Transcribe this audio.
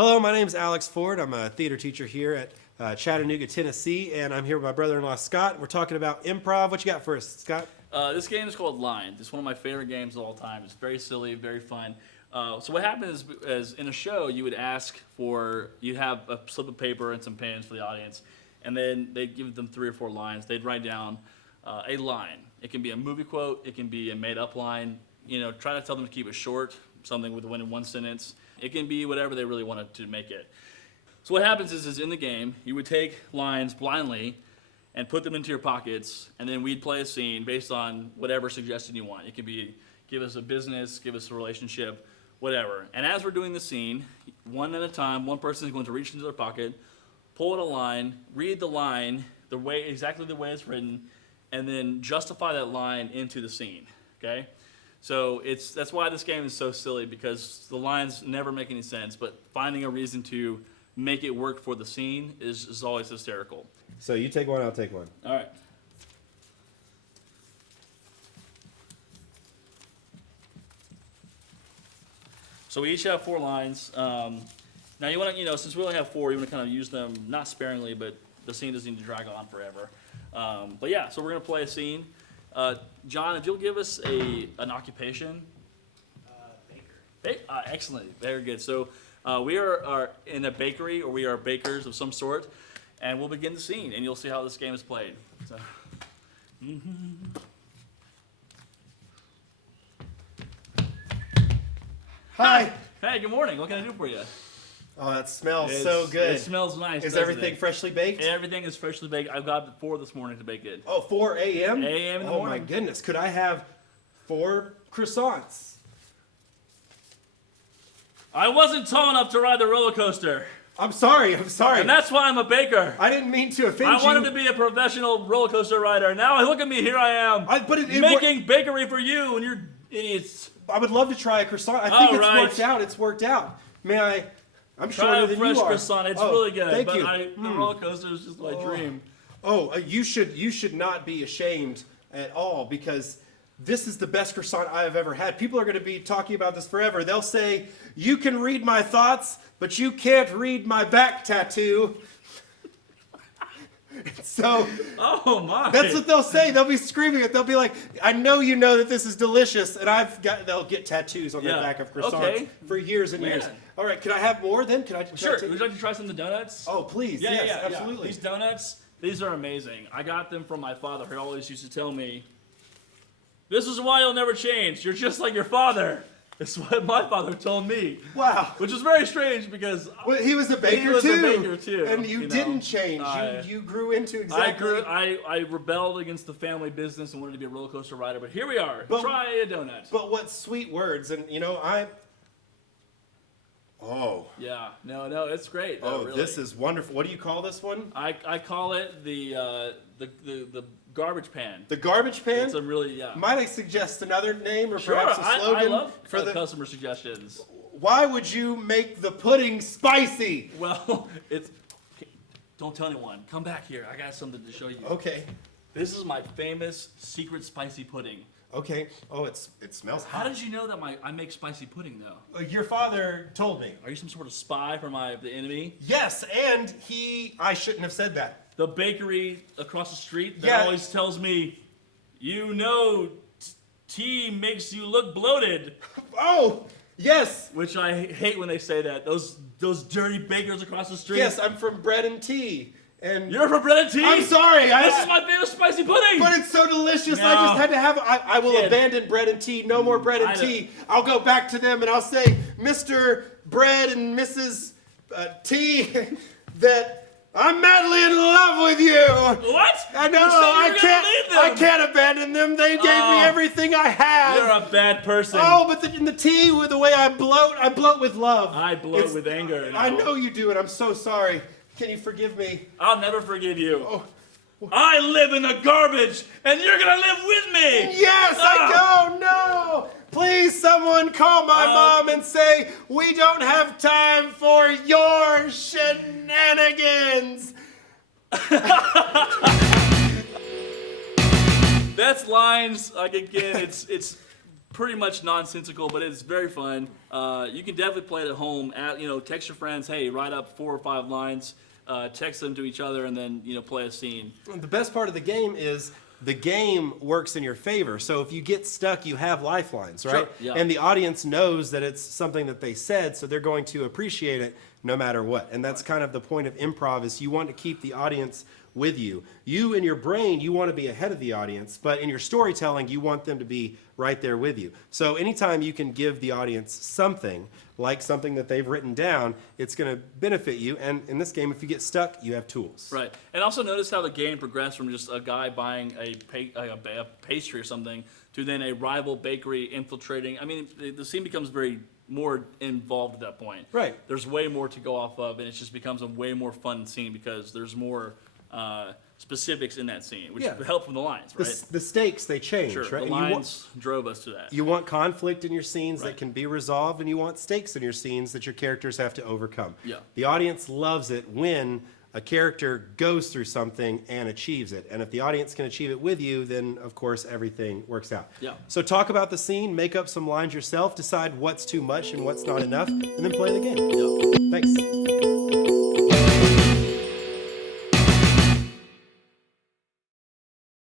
Hello, my name is Alex Ford. I'm a theater teacher here at Chattanooga, Tennessee, and I'm here with my brother-in-law, Scott. We're talking about improv. What you got for us, Scott? This game is called Lines. It's one of my favorite games of all time. It's very silly, very fun. So what happens is in a show, you'd have a slip of paper and some pens for the audience, and then they'd give them 3 or 4 lines. They'd write down a line. It can be a movie quote. It can be a made-up line. Try to tell them to keep it short, something with in one sentence. It can be whatever they really wanted to make it. So what happens is in the game, you would take lines blindly and put them into your pockets, and then we'd play a scene based on whatever suggestion you want. It could be give us a business, give us a relationship, whatever. And as we're doing the scene, one at a time, one person is going to reach into their pocket, pull out a line, read the line exactly the way it's written, and then justify that line into the scene. Okay? So that's why this game is so silly, because the lines never make any sense, but finding a reason to make it work for the scene is always hysterical. So you take one, I'll take one. All right. So we each have 4 lines. Now you want to, since we only have 4, you want to kind of use them not sparingly, but the scene doesn't need to drag on forever. But yeah, so we're going to play a scene. John, if you'll give us an occupation. Baker. Excellent. Very good. So we are in a bakery, or we are bakers of some sort, and we'll begin the scene, and you'll see how this game is played. So. Hi. Hey, good morning. What can I do for you? Oh, that smells so good. It smells nice. Is everything freshly baked? Everything is freshly baked. I've got 4 this morning to bake it. Oh, 4 a.m.? 8 a.m. in the morning. Oh morning. my goodness. Could I have 4 croissants? I wasn't tall enough to ride the roller coaster. I'm sorry. And that's why I'm a baker. I didn't mean to offend you. I wanted to be a professional roller coaster rider. Now look at me. Here I am. Making bakery for you, and you're idiots. I would love to try a croissant. I think worked out. It's worked out. May I? I'm shorter than you are. Try a fresh croissant. It's really good. Thank you. The roller coaster is just my dream. Oh, you should not be ashamed at all, because this is the best croissant I have ever had. People are going to be talking about this forever. They'll say, "You can read my thoughts, but you can't read my back tattoo." So, oh my! That's what they'll say. They'll be screaming it. They'll be like, "I know you know that this is delicious," and they'll get tattoos on their back of croissants for years and years. All right, can I have more then? Sure. Would you like to try some of the donuts? Oh, please. Yes, absolutely. These donuts, these are amazing. I got them from my father, who always used to tell me, "This is why you'll never change. You're just like your father." That's what my father told me. Wow. Which is very strange, because he was a baker too. He was a baker too. And you didn't change. You grew into exactly. I rebelled against the family business and wanted to be a roller coaster rider, but here we are. Try a donut. But what sweet words. And Oh. Yeah. No, it's great. Oh, really. This is wonderful. What do you call this one? I call it the garbage pan. The garbage pan? It's a really, Might I suggest another name, or perhaps a slogan? I love for the customer suggestions. Why would you make the pudding spicy? Well, don't tell anyone. Come back here. I got something to show you. Okay. This is my famous secret spicy pudding. Okay. Oh, it smells hot. How did you know that I make spicy pudding, though? Your father told me. Are you some sort of spy for the enemy? Yes, and I shouldn't have said that. The bakery across the street that always tells me, tea makes you look bloated. Oh, yes. Which I hate when they say that. Those dirty bakers across the street. Yes, I'm from Bread and Tea. And you're from Bread and Tea? I'm sorry. This is my favorite spicy pudding. But it's so delicious. No. I just had to have it. I will abandon Bread and Tea. No more Bread and Tea. I'll go back to them and I'll say, Mr. Bread and Mrs. Tea, that I'm madly in love with you. What? I know. I can't abandon them. They gave me everything I have. You're a bad person. Oh, but in the tea, with the way I bloat with love. I bloat with anger. I know you do, and I'm so sorry. Can you forgive me? I'll never forgive you. Oh. I live in the garbage, and you're gonna live with me. Yes, I don't know. Please, someone call my mom and say, we don't have time for your shenanigans. That's Lines. Like, again, it's pretty much nonsensical, but it's very fun. You can definitely play it at home. Text your friends, hey, write up 4 or 5 lines, text them to each other, and then play a scene. The best part of the game is the game works in your favor. So if you get stuck, you have lifelines, right? Sure, yeah. And the audience knows that it's something that they said, so they're going to appreciate it no matter what. And that's kind of the point of improv, is you want to keep the audience with you. You, in your brain, you want to be ahead of the audience, but in your storytelling, you want them to be right there with you. So anytime you can give the audience something, like something that they've written down, it's going to benefit you. And in this game, if you get stuck, you have tools. Right. And also notice how the game progressed from just a guy buying a pastry or something to then a rival bakery infiltrating. I mean, the scene becomes very more involved at that point. Right. There's way more to go off of, and it just becomes a way more fun scene because there's more specifics in that scene, which help from the lines, right? The stakes, they change, Sure, right? the lines drove us to that. You want conflict in your scenes Right. that can be resolved, and you want stakes in your scenes that your characters have to overcome. Yeah. The audience loves it when a character goes through something and achieves it. And if the audience can achieve it with you, then of course everything works out. Yeah. So talk about the scene, make up some lines yourself, decide what's too much and what's not enough, and then play the game. Yeah. Thanks.